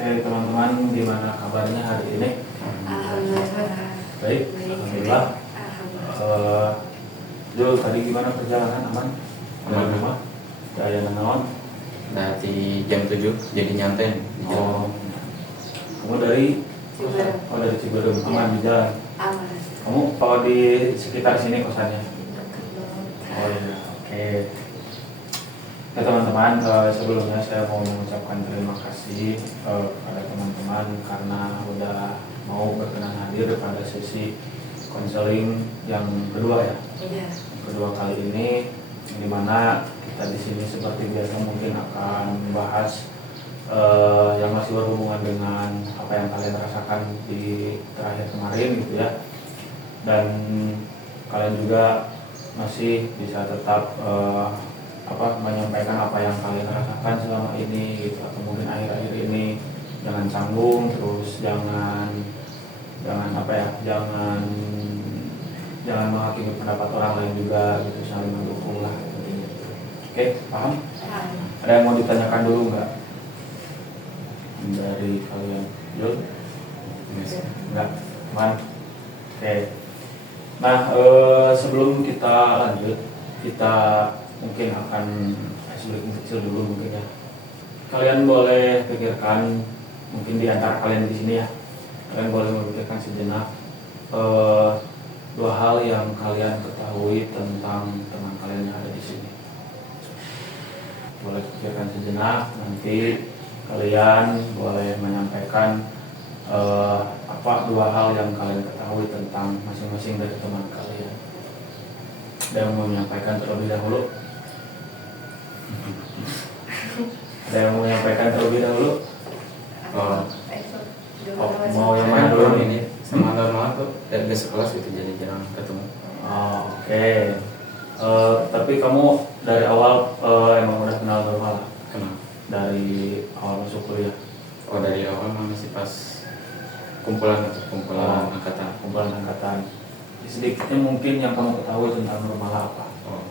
Oke teman-teman, gimana kabarnya hari ini? Alhamdulillah. Baik, alhamdulillah. Alhamdulillah. Jul, tadi gimana perjalanan aman? Dari rumah? Dari naon? Dari jam 7 jadi nyantai. Oh, kamu dari? Ciberem. Oh dari Ciberem, aman di jalan. Aman. Kamu kalau di sekitar sini kosannya? Dekat banget. Oh iya, oke. Ya teman-teman, sebelumnya saya mau mengucapkan terima kasih kepada teman-teman karena udah mau berkenan hadir pada sesi konseling yang kedua ya. Iya. Kedua kali ini, di mana kita di sini seperti biasa mungkin akan membahas yang masih berhubungan dengan apa yang kalian rasakan di terakhir kemarin gitu ya. Dan kalian juga masih bisa tetap menyampaikan apa yang kalian rasakan selama ini gitu, atau mungkin akhir-akhir ini. Jangan canggung, terus jangan menghakimi pendapat orang lain juga gitu, saling mendukung lah intinya. Oke, paham? Ada yang mau ditanyakan dulu nggak dari kalian? Jul? Enggak, man. Oke. Nah, sebelum kita lanjut, kita mungkin akan sedikit kecil dulu mungkin ya. Kalian boleh pikirkan, mungkin di antara kalian di sini ya, kalian boleh memikirkan sejenak dua hal yang kalian ketahui tentang teman kalian yang ada di sini. Boleh pikirkan sejenak, nanti kalian boleh menyampaikan dua hal yang kalian ketahui tentang masing-masing dari teman kalian. Ada yang mau menyampaikan terlebih dahulu? Ada yang mau menyampaikan terlebih dahulu? Mau yang mana dulu ini sama normal tuh dari sekelas gitu jadi jarang ketemu. Oke. Tapi kamu dari awal emang udah kenal normal lah? Kenal. Dari awal masuk kuliah? Oh dari awal masih pas kumpulan angkatan. Kumpulan angkatan. Sedikitnya mungkin yang kamu ketahui tentang normal apa? Oh.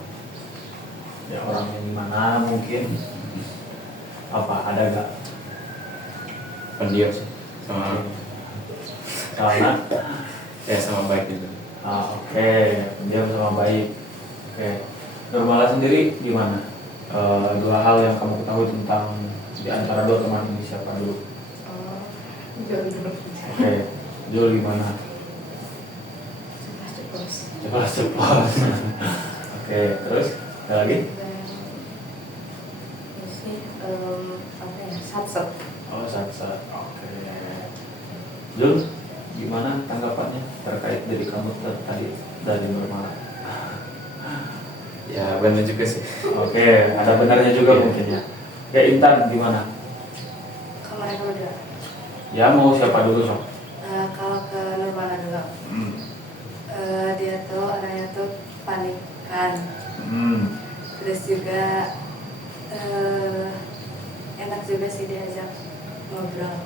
Ya orangnya gimana mungkin? Apa ada gak? Pendiam sih sama Karena ya sama baik gitu. Oke, dia sama baik. Oke, Nurmala sendiri gimana? Dua hal yang kamu ketahui tentang di antara dua teman ini siapa dulu? Oke, Jul gimana? Ceplos. Oke, terus ada lagi? Satset. Oh, Satset. Oke. Jul, gimana tanggapannya terkait diri kamu tadi dari Nurmala? Ya benar juga sih. Oke, ada benarnya juga mungkin ya. Ya Intan gimana? Kalau mereka berdua. Ya mau siapa dulu Sob? Kalau ke Nurmala dulu. Dia tuh orangnya tuh panikan. Terus juga enak juga sih diajak ngobrol.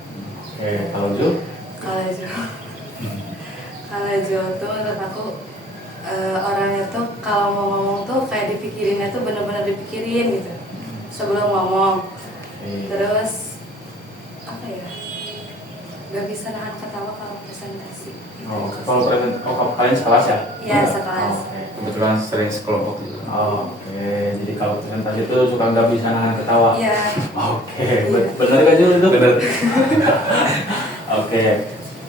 Oke, kalau Jul? Kalau Jul tuh menurut aku orangnya tuh kalau mau ngomong tuh kayak dipikirinnya tuh bener-bener dipikirin gitu sebelum ngomong. Terus apa ya? Gak bisa nahan ketawa kalau presentasi. Kalau kalian sekelas ya? Iya sekelas. Kebetulan sering sekelompok gitu. Oke, jadi kalau presentasi itu suka nggak bisa nahan ketawa? Iya. Oke, benar gak Jul itu? Benar. Oke,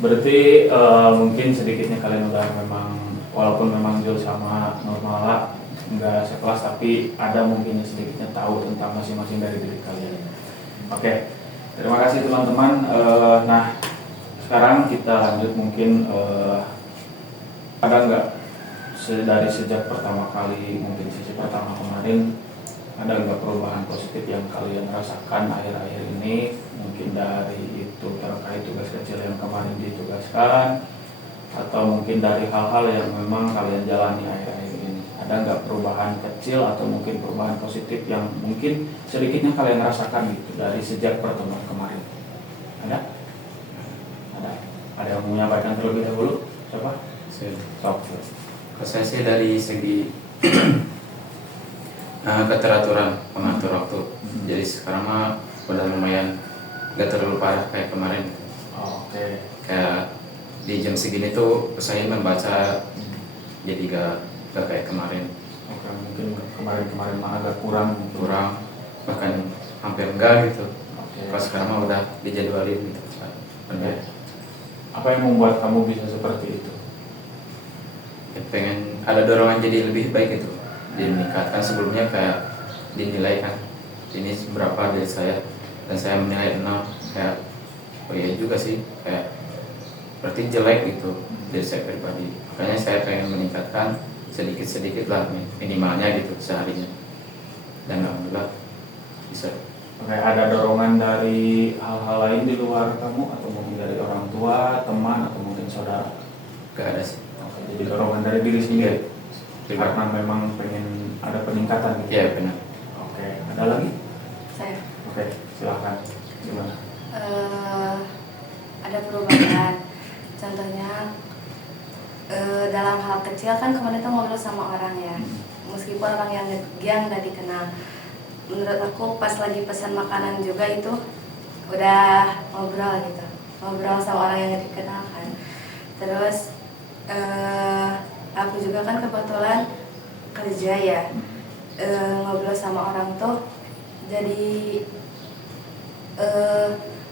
berarti mungkin sedikitnya kalian udah walaupun memang Jul sama Nurmala nggak sekelas, tapi ada mungkin sedikitnya tahu tentang masing-masing dari diri kalian. Oke, terima kasih teman-teman. Nah, sekarang kita lanjut mungkin ada nggak dari sejak pertama kali, mungkin sesi pertama kemarin, ada nggak perubahan positif yang kalian rasakan akhir-akhir ini? Mungkin dari itu terkait tugas kecil yang kemarin ditugaskan, atau mungkin dari hal-hal yang memang kalian jalani akhir-akhir ini. Ada nggak perubahan kecil atau mungkin perubahan positif yang mungkin sedikitnya kalian rasakan gitu dari sejak pertemuan kemarin? Ada? Ada yang mau menyampaikan terlebih dahulu? Siapa? Sok. Saya sih dari segi keteraturan pengatur waktu. Jadi sekarang mah udah lumayan nggak terlalu parah kayak kemarin. Oh, oke. Kayak di jam segini tuh saya membaca jadi gak kayak kemarin. Oke, mungkin kemarin mah agak kurang. Kurang, bahkan hampir enggak gitu. Oke. Pas sekarang mah udah dijadwalin gitu. Oke. Apa yang membuat kamu bisa seperti itu? Ya, pengen ada dorongan jadi lebih baik gitu, meningkatkan. Sebelumnya kayak dinilai kan ini berapa dari saya, dan saya menilai 0, kayak oh iya juga sih, kayak berarti jelek gitu dari saya pribadi. Makanya saya pengen meningkatkan sedikit-sedikit lah minimalnya gitu seharinya, dan alhamdulillah bisa. Oke, ada dorongan dari hal-hal lain di luar kamu, atau mungkin dari orang tua, teman, atau mungkin saudara? Gak ada sih. Oke, jadi dorongan dari diri sendiri. Iya. Karena memang pengen ada peningkatan gitu. Iya benar. Oke, ada lagi? Saya Oke, silahkan. Gimana? ada perubahan. Contohnya dalam hal kecil kan kemarin tuh ngobrol sama orang ya, meskipun orang yang nggak dikenal. Menurut aku pas lagi pesan makanan juga itu udah ngobrol sama orang yang nggak dikenal kan. Terus aku juga kan kebetulan kerja ya, ngobrol sama orang tuh jadi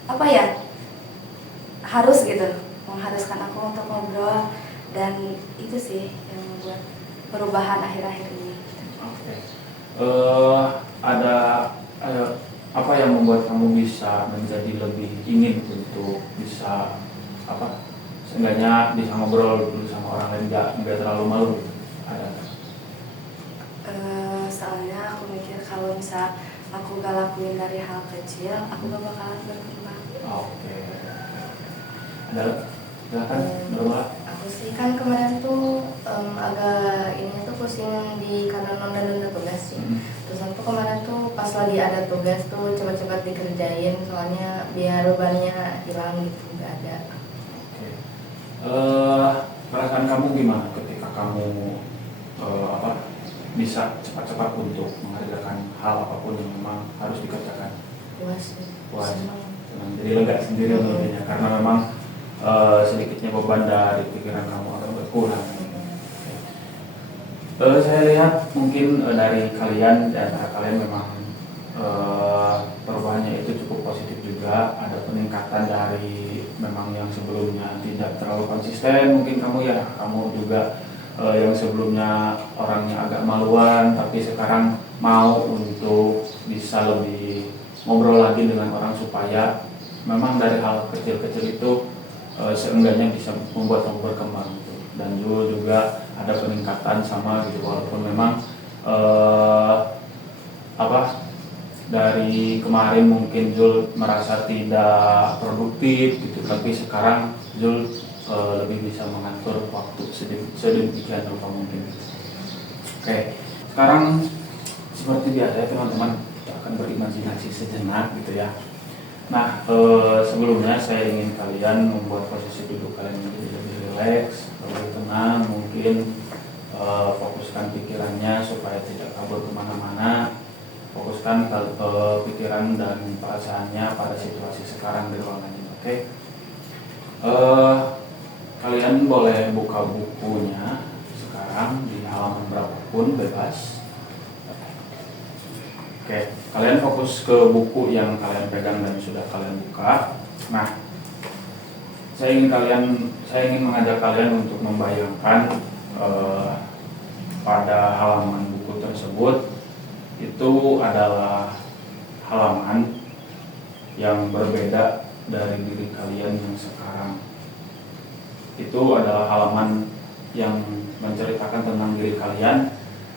apa ya, harus gitu, mengharuskan aku untuk ngobrol, dan itu sih yang membuat perubahan akhir-akhir ini. Oke. Ada apa yang membuat kamu bisa menjadi lebih ingin untuk bisa apa? Seenggaknya bisa ngobrol dulu sama orang lain, nggak terlalu malu. Ada. Soalnya aku mikir kalau misal aku gak lakuin dari hal kecil, aku gak bakalan berkembang. Oke. Ada, silakan bermula. Aku sih kan kemarin tuh agak ini tuh pusing karena nunda tugas sih. Terus aku kemarin tuh pas lagi ada tugas tuh cepat-cepat dikerjain, soalnya biar bebannya hilang gitu, nggak ada. Oke. Perasaan kamu gimana ketika kamu bisa cepat-cepat untuk mengerjakan hal apapun yang memang harus dikerjakan? Puas. Senang. Jadi lega sendiri tentunya, karena memang sedikitnya beban dari pikiran kamu akan berkurang. Saya lihat mungkin dari kalian, di antara kalian memang perubahannya itu cukup positif juga. Ada peningkatan dari memang yang sebelumnya tidak terlalu konsisten. Mungkin kamu juga yang sebelumnya orangnya agak maluan, tapi sekarang mau untuk bisa lebih ngobrol lagi dengan orang, supaya memang dari hal kecil-kecil itu seenggaknya bisa membuat kamu berkembang gitu. Dan juga ada peningkatan sama gitu, walaupun memang dari kemarin mungkin Zul merasa tidak produktif gitu, tapi sekarang Zul lebih bisa mengatur waktu sedemikian rupa mungkin. Oke, sekarang seperti biasa ya teman-teman, kita akan berimajinasi sejenak gitu ya. Nah, sebelumnya saya ingin kalian membuat posisi duduk kalian menjadi lebih rileks, lebih tenang, mungkin fokuskan pikirannya supaya tidak kabur kemana-mana. Fokuskan ke pikiran dan perasaannya pada situasi sekarang di ruangan ini. Oke? Kalian boleh buka bukunya sekarang di halaman berapapun, bebas. Oke, kalian fokus ke buku yang kalian pegang dan sudah kalian buka. Nah, saya ingin mengajak kalian untuk membayangkan pada halaman buku tersebut itu adalah halaman yang berbeda dari diri kalian yang sekarang. Itu adalah halaman yang menceritakan tentang diri kalian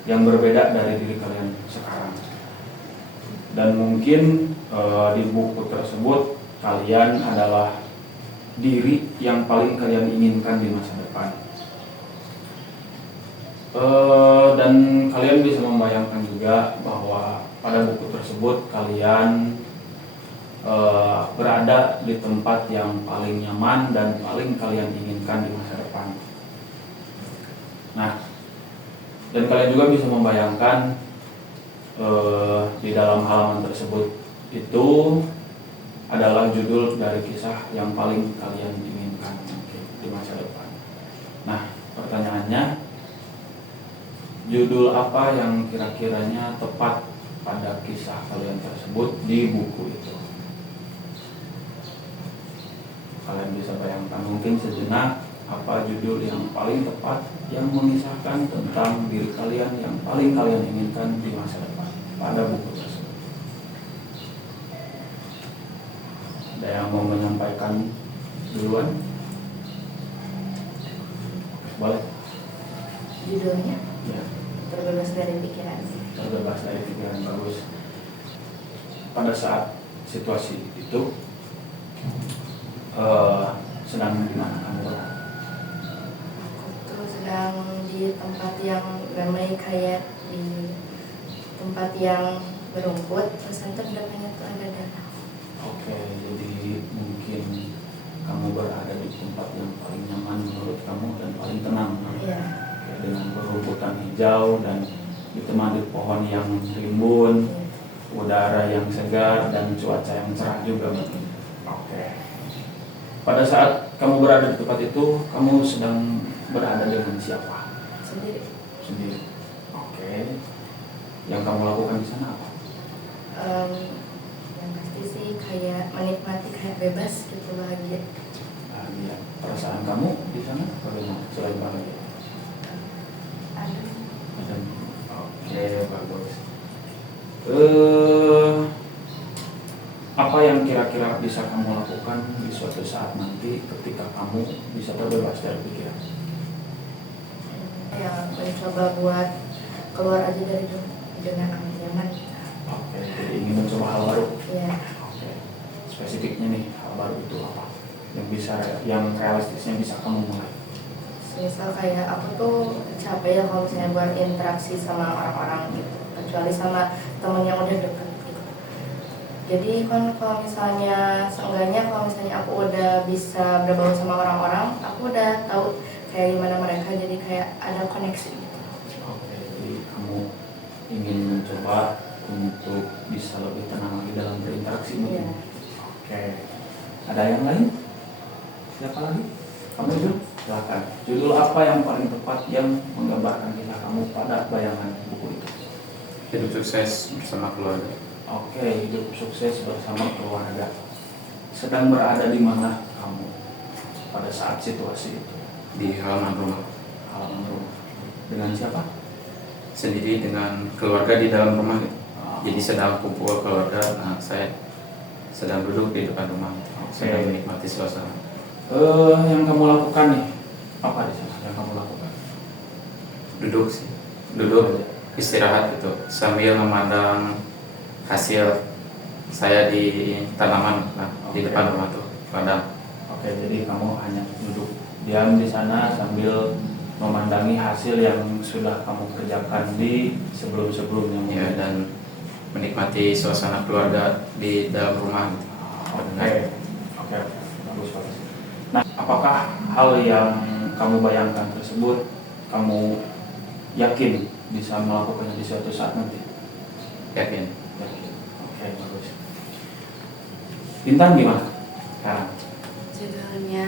yang berbeda dari diri kalian sekarang. Dan mungkin di buku tersebut kalian adalah diri yang paling kalian inginkan di masa depan. Dan kalian bisa membayangkan juga bahwa pada buku tersebut kalian berada di tempat yang paling nyaman dan paling kalian inginkan di masa depan. Nah, dan kalian juga bisa membayangkan di dalam halaman tersebut itu adalah judul dari kisah yang paling kalian inginkan mungkin di masa depan. Nah, pertanyaannya, judul apa yang kira-kiranya tepat pada kisah kalian tersebut di buku itu? Kalian bisa bayangkan mungkin sejenak apa judul yang paling tepat yang mengisahkan tentang diri kalian yang paling kalian inginkan di masa depan pada buku tersebut. Ada yang mau menyampaikan duluan? Boleh? Judulnya Ya, Terbebas dari Pikiran. terbebas dari pikiran. Bagus. Pada saat situasi itu sedang di mana kamu berada? Aku tuh sedang di tempat yang ramai, kayak di tempat yang berumput, terus nanti depannya tuh ada danau. Oke, jadi mungkin kamu berada di tempat yang paling nyaman menurut kamu dan paling tenang. Iya. Oke, dengan berumputan hijau dan ditemani pohon yang rimbun, Iya. udara yang segar dan cuaca yang cerah juga mungkin. Oke. Pada saat kamu berada di tempat itu, kamu sedang berada dengan siapa? Sendiri. Sendiri. Oke. Yang kamu lakukan di sana apa? Yang pasti sih kayak menikmati, kayak bebas gitu, bahagia. Bahagia. Perasaan kamu di sana bagaimana? Selain bahagia. Aduh. Oke, bagus. Apa yang kira-kira bisa kamu lakukan di suatu saat nanti ketika kamu bisa terbebas dari pikiran? Ya, mencoba buat keluar aja dari zona nyaman. Oke, jadi ingin mencoba hal baru. Iya. Oke, spesifiknya nih hal baru itu apa? Yang realistisnya bisa kamu mulai. Misal kayak aku tuh capek ya kalau misalnya buat interaksi sama orang-orang gitu, kecuali sama temen yang udah deket gitu. Jadi kan kalau misalnya seenggaknya kalau misalnya aku udah bisa berbaur sama orang-orang, aku udah tahu kayak gimana mereka, jadi kayak ada koneksi gitu. Oke, jadi kamu ingin mencoba untuk bisa lebih tenang lagi dalam berinteraksi mungkin. Iya. Oke, ada yang lain? Siapa lagi? Kamu itu? Silakan. Judul apa yang paling tepat yang menggambarkan kisah kamu pada bayangan buku itu? Hidup sukses bersama keluarga. Oke, hidup sukses bersama keluarga. Sedang berada di mana kamu pada saat situasi itu? Di halaman rumah. Halaman rumah. Dengan siapa? Sendiri dengan keluarga di dalam rumah gitu. Oh, Jadi sedang kumpul keluarga, nah saya sedang duduk di depan rumah, sedang menikmati suasana. Yang kamu lakukan nih apa di sana? Yang kamu lakukan? Duduk sih, duduk istirahat gitu, sambil memandang hasil saya di tanaman di Oke. depan rumah tuh, padang. Oke, jadi kamu hanya duduk diam di sana sambil memandangi hasil yang sudah kamu kerjakan di sebelum-sebelumnya. Ya, dan menikmati suasana keluarga di dalam rumah gitu. Oke, oke, bagus bagus. Nah, apakah hal yang kamu bayangkan tersebut kamu yakin bisa melakukannya di suatu saat nanti? Yakin. Yakin. Oke, bagus. Bintang gimana sekarang? Judulnya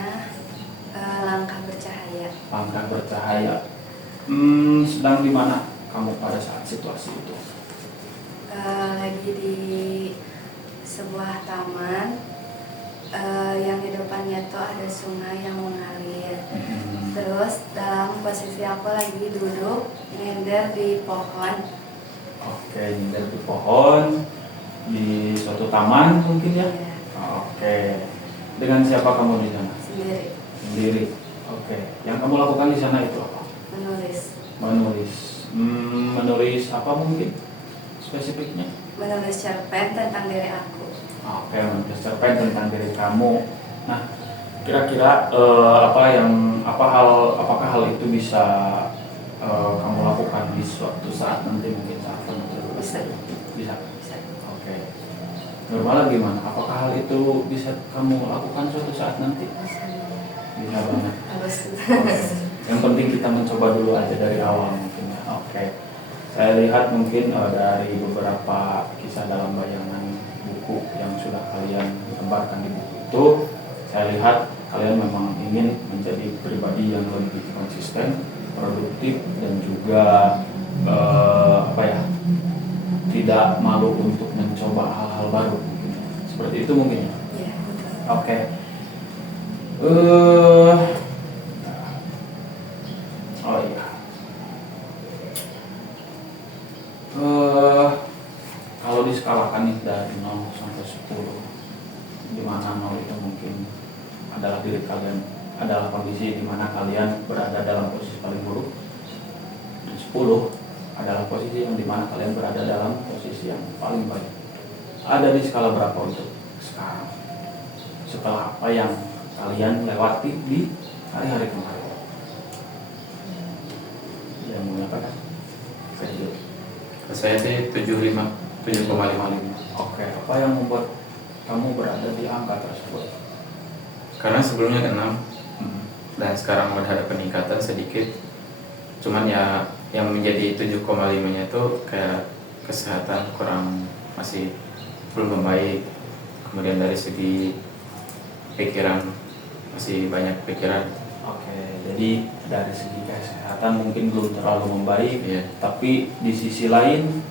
Langkah Bercahaya. Langkah bercahaya. Sedang di mana kamu pada saat situasi itu? Lagi di sebuah taman yang di depannya tuh ada sungai yang mengalir. Terus dalam posisi aku lagi duduk nyender di pohon. Oke, nyender di pohon di suatu taman mungkin ya? Iya, Oke. Dengan siapa kamu di sana? sendiri Sendiri. Oke. Yang kamu lakukan di sana itu apa? menulis. Menulis. Menulis apa mungkin spesifiknya? Menulis cerpen tentang diri aku. Oke, menulis cerpen tentang diri kamu. Nah, kira-kira apakah hal itu bisa kamu lakukan di suatu saat nanti mungkin saat kamu terbebas? Bisa. Bisa. Bisa. Oke. Normal gimana? Apakah hal itu bisa kamu lakukan suatu saat nanti? Bisa. Bisa banget. Harus. Yang penting kita mencoba dulu aja dari awal mungkin ya. Oke. Saya lihat mungkin dari beberapa kisah dalam bayangan buku yang sudah kalian gambarkan di buku itu, saya lihat kalian memang ingin menjadi pribadi yang lebih konsisten, produktif, dan juga tidak malu untuk mencoba hal-hal baru. Seperti itu mungkin ya. Iya, betul. Oke. Oh iya. Kalau diskalakan nih dari 0 sampai 10, di mana 0 itu mungkin adalah diri kalian, adalah kondisi di mana kalian berada dalam posisi paling buruk, dan 10 adalah posisi yang di mana kalian berada dalam posisi yang paling baik. Ada di skala berapa untuk sekarang? Setelah apa yang kalian lewati di hari-hari kemarin? Yang mengatakan Saya sih 7,5. Oke, apa yang membuat kamu berada di angka tersebut? Karena sebelumnya ke 6 dan sekarang udah ada peningkatan sedikit. Cuman ya yang menjadi 7,5-nya itu kayak kesehatan masih belum membaik. Kemudian dari segi pikiran masih banyak pikiran. Oke, jadi dari segi kesehatan mungkin belum terlalu membaik, Iya. tapi di sisi lain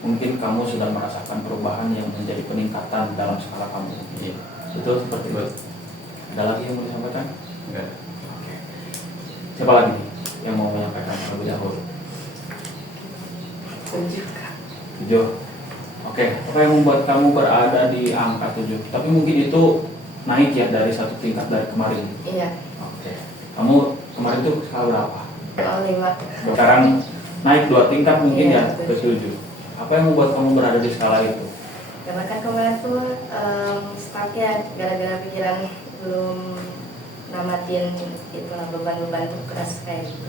mungkin kamu sudah merasakan perubahan yang menjadi peningkatan dalam skala kamu. Iya. Betul seperti itu. Ada lagi yang mau disampaikan? Enggak. Oke. Siapa lagi yang mau menyampaikan terlebih dahulu? 7. Oke, apa yang membuat kamu berada di angka 7? Tapi mungkin itu naik ya dari satu tingkat dari kemarin. Iya. Oke. Kamu kemarin tuh skala berapa? 5. Sekarang naik 2 tingkat mungkin Iya, ya ke 7. Apa yang membuat kamu berada di skala itu? Karena kan kemarin tuh stucknya gara-gara pikiran belum namatin gitu lah, beban-beban tuh keras kayak gitu.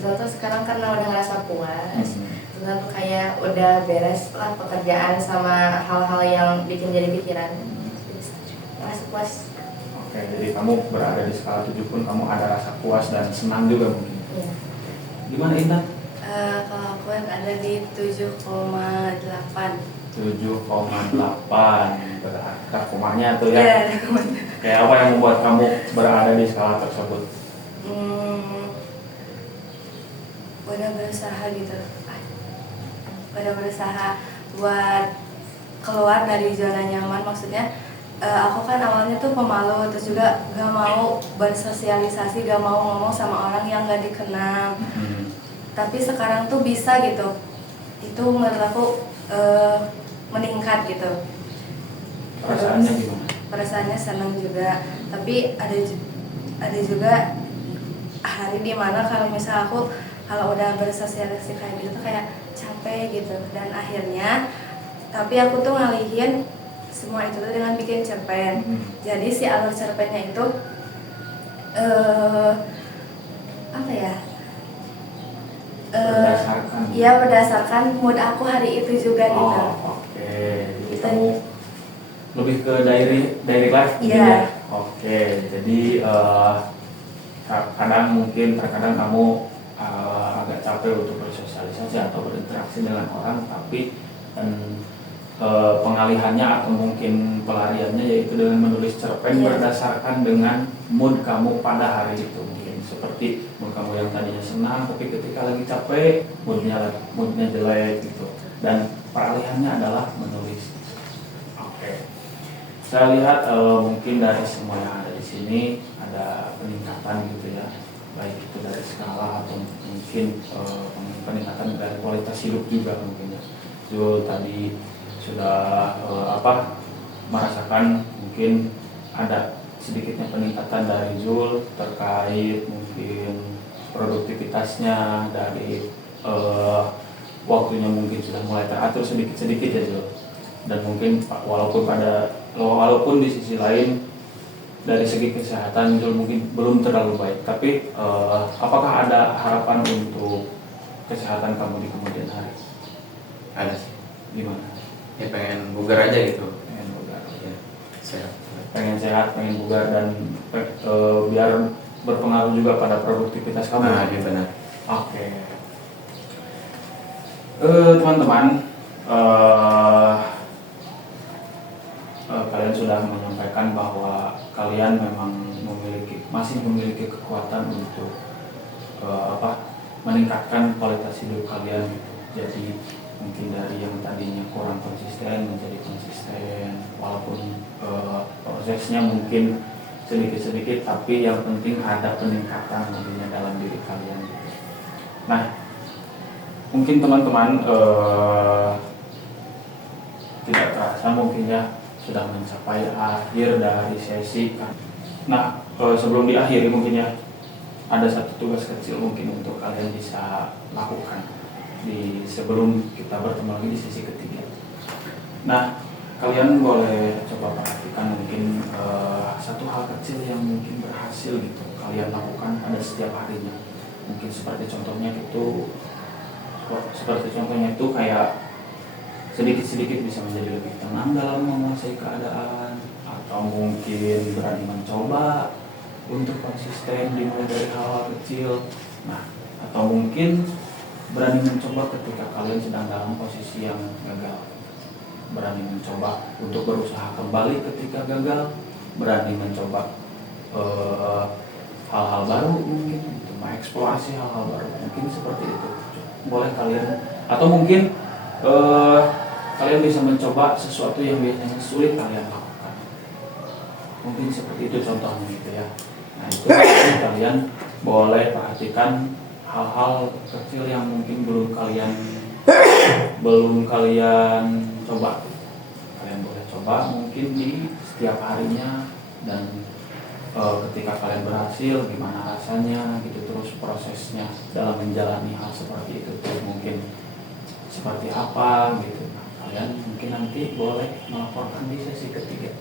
Terus tuh sekarang karena udah ngerasa puas, terus tuh kayak udah beres lah pekerjaan sama hal-hal yang bikin jadi pikiran. Ngerasa puas. Oke, jadi kamu berada di skala 7 pun kamu ada rasa puas dan senang juga mungkin. Iya. Gimana Intan? Kalau aku yang ada di 7,8. 7,8 berarti komanya tuh Iya, ya. ada komentar. Kayak apa yang membuat kamu berada di skala tersebut? Udah berusaha gitu, udah berusaha buat keluar dari zona nyaman. Maksudnya aku kan awalnya tuh pemalu, terus juga gak mau bersosialisasi, gak mau ngomong sama orang yang gak dikenal. Tapi sekarang tuh bisa gitu, itu menurut aku meningkat gitu. Perasaannya Terus, gimana? perasaannya senang juga, tapi ada juga hari dimana kalau misal aku kalau udah bersosialisasi kayak gitu tuh kayak capek gitu, dan akhirnya tapi aku tuh ngalihin semua itu tuh dengan bikin cerpen. Jadi si alur cerpennya itu apa ya? Berdasarkan. Iya, berdasarkan mood aku hari itu juga gitu. Oh, oke. Jadi Gitu. kamu lebih ke diary life gitu Iya. ya? Oke, jadi terkadang kamu agak capek untuk bersosialisasi atau berinteraksi dengan orang, tapi pengalihannya atau mungkin pelariannya yaitu dengan menulis cerpen. Iya. Berdasarkan dengan mood kamu pada hari itu. Mungkin seperti mood kamu yang tadinya senang, tapi ketika lagi capek moodnya jelek gitu, dan peralihannya adalah menulis. Oke. Saya lihat mungkin dari semua yang ada di sini ada peningkatan gitu ya, baik itu dari skala atau mungkin peningkatan dari kualitas hidup juga mungkin ya. Jul tadi sudah merasakan mungkin ada sedikitnya peningkatan dari Zul terkait mungkin produktivitasnya, dari waktunya mungkin sudah mulai teratur sedikit-sedikit ya Zul. Dan mungkin walaupun di sisi lain dari segi kesehatan Zul mungkin belum terlalu baik, tapi apakah ada harapan untuk kesehatan kamu di kemudian hari? Ada sih. Gimana? Ya pengen bugar aja gitu. Pengen bugar, Ya, sehat. pengen sehat, pengen bugar, dan biar berpengaruh juga pada produktivitas kamu. Nah, iya benar. Oke. Teman-teman, kalian sudah menyampaikan bahwa kalian memang masih memiliki kekuatan untuk meningkatkan kualitas hidup kalian. Jadi mungkin dari yang tadinya kurang konsisten menjadi konsisten, walaupun prosesnya mungkin sedikit-sedikit, tapi yang penting ada peningkatan nantinya dalam diri kalian. Nah, mungkin teman-teman tidak terasa mungkin ya sudah mencapai akhir dari sesi. Nah, sebelum diakhiri mungkin ya ada satu tugas kecil mungkin untuk kalian bisa lakukan sebelum kita bertemu lagi di sesi ketiga. Nah, kalian boleh coba perhatikan mungkin satu hal kecil yang mungkin berhasil gitu kalian lakukan pada setiap harinya. Mungkin seperti contohnya itu kayak sedikit-sedikit bisa menjadi lebih tenang dalam menguasai keadaan, atau mungkin berani mencoba untuk konsisten dimulai dari hal-hal kecil. Nah, atau mungkin berani mencoba ketika kalian sedang dalam posisi yang gagal, berani mencoba untuk berusaha kembali ketika gagal, berani mencoba hal-hal baru, mungkin untuk mengeksplorasi hal-hal baru, mungkin seperti itu. Boleh kalian, atau mungkin kalian bisa mencoba sesuatu yang biasanya sulit kalian lakukan, mungkin seperti itu contohnya gitu ya. Nah, itu kalian boleh perhatikan hal-hal kecil yang mungkin belum kalian coba. Kalian boleh coba mungkin di setiap harinya, dan ketika kalian berhasil gimana rasanya gitu, terus prosesnya dalam menjalani hal seperti itu tuh mungkin seperti apa gitu. Nah, kalian mungkin nanti boleh melaporkan di sesi ketiga.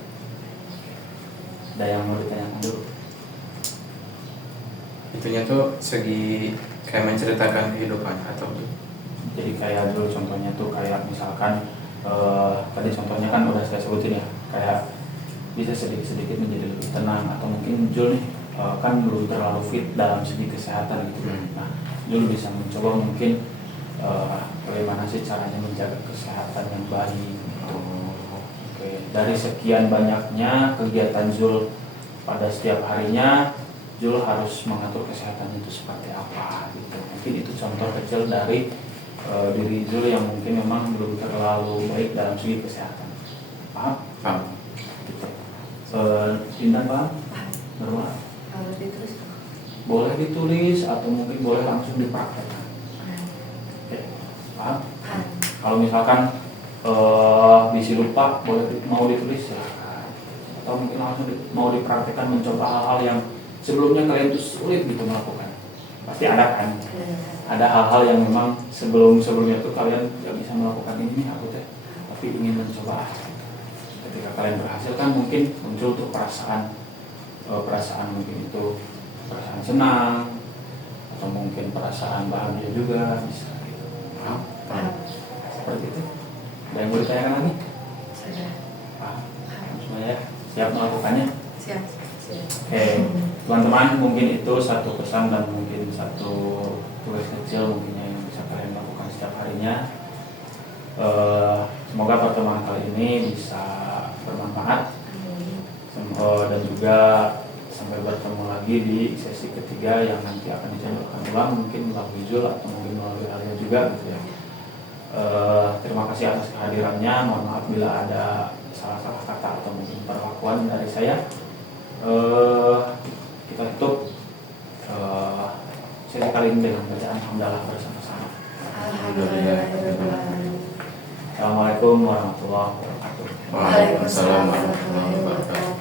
Ada yang mau ditanyakan dulu? Itunya tuh segi kayak menceritakan kehidupan atau Jadi kayak dulu contohnya tuh kayak misalkan tadi contohnya kan udah saya sebutin ya, kayak bisa sedikit-sedikit menjadi lebih tenang, atau mungkin Jul nih kan belum terlalu fit dalam segi kesehatan gitu. Nah, Jul bisa mencoba mungkin bagaimana sih caranya menjaga kesehatan yang baik. Oke. Dari sekian banyaknya kegiatan Jul pada setiap harinya, Jul harus mengatur kesehatan itu seperti apa gitu. Mungkin itu contoh kecil dari diri Jul yang mungkin memang belum terlalu baik dalam segi kesehatan. Paham? paham. Gitu. Intan paham? Normal? Harus ditulis. Boleh ditulis atau mungkin boleh langsung dipraktekkan. Oke, paham? Kalau misalkan bisa lupa, mau ditulis silakan. Atau mungkin langsung mau dipraktekkan, mencoba hal-hal yang sebelumnya kalian tuh sulit gitu melakukan. Pasti ada kan? Ada hal-hal yang memang sebelumnya tuh kalian gak bisa melakukan ini aku teh, tapi ingin mencoba. Ketika kalian berhasil kan mungkin muncul tuh perasaan mungkin itu perasaan senang, atau mungkin perasaan bahagia juga bisa gitu. Paham? Seperti itu. Ada yang mau ditanyakan lagi? Sudah. Paham? Semuanya ya? Siap melakukannya? Siap. Oke, teman-teman, mungkin itu satu pesan dan mungkin satu tugas kecil mungkinnya yang bisa kalian lakukan setiap harinya. Semoga pertemuan kali ini bisa bermanfaat. Dan juga sampai bertemu lagi di sesi ketiga yang nanti akan dijalankan ulang, mungkin melalui Zoom atau mungkin melalui Alia juga gitu ya. Terima kasih atas kehadirannya. Mohon maaf bila ada salah-salah kata atau mungkin perlakuan dari saya. Kita tutup sesi kali ini dengan bacaan hamdalah bersama-sama. Assalamualaikum warahmatullahi wabarakatuh. Waalaikumsalam warahmatullahi wabarakatuh.